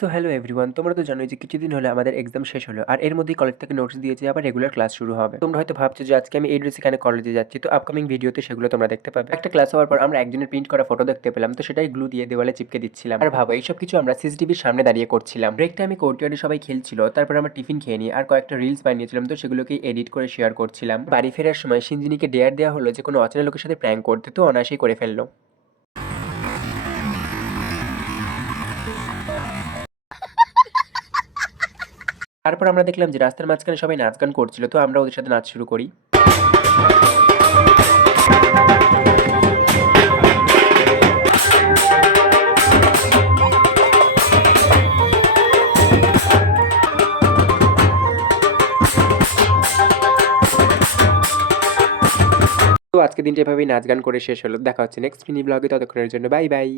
তো hello everyone, তোমরা তো জানোই যে কিছুদিন হলে আমাদের এক্সাম শেষ হলো আর এর মধ্যেই কলেজ থেকে নোটিস দিয়েছে আবার রেগুলার ক্লাস শুরু হবে। তোমরা হয়তো ভাবছো যে আজকে আমি এই ড্রেসে কেন কলেজে যাচ্ছি, তো আপকামিং ভিডিওতে সেগুলো তোমরা দেখতে পাবে। একটা ক্লাস হওয়ার পর আমরা একজনের প্রিন্ট করা ফটো দেখতে পেলাম, তো সেটাই গ্লু দিয়ে দেওয়ালে চিপকে দিচ্ছিলাম। আর ভাবো এইসব কিছু আমরা সিসিটিভির সামনে দাঁড়িয়ে করছিলাম। ব্রেকটা আমি কোর্টইয়ার্ডে সবাই খেলছিল, তারপর আমরা টিফিন খেয়ে নিই আর কয়েকটা রিলস বানিয়েছিলাম, তো সেগুলোকে এডিট করে শেয়ার করছিলাম। বাড়ি ফেরার সময় সিনজিনিকে ডেয়ার দেওয়া হলো যে কোনো অচেনা লোকের সাথে প্র্যাঙ্ক করতে, তো অনায়াসেই করে ফেললো। তারপর আমরা দেখলাম যে রাস্তার মাঝখানে সবাই নাচ গান করছিল, তো আমরা ওদের সাথে নাচ শুরু করি। তো আজকের দিনটা এভাবেই নাচ গান করে শেষ হলো। দেখা হচ্ছে নেক্সট মিনি ব্লগে, ততক্ষণের জন্য বাই বাই।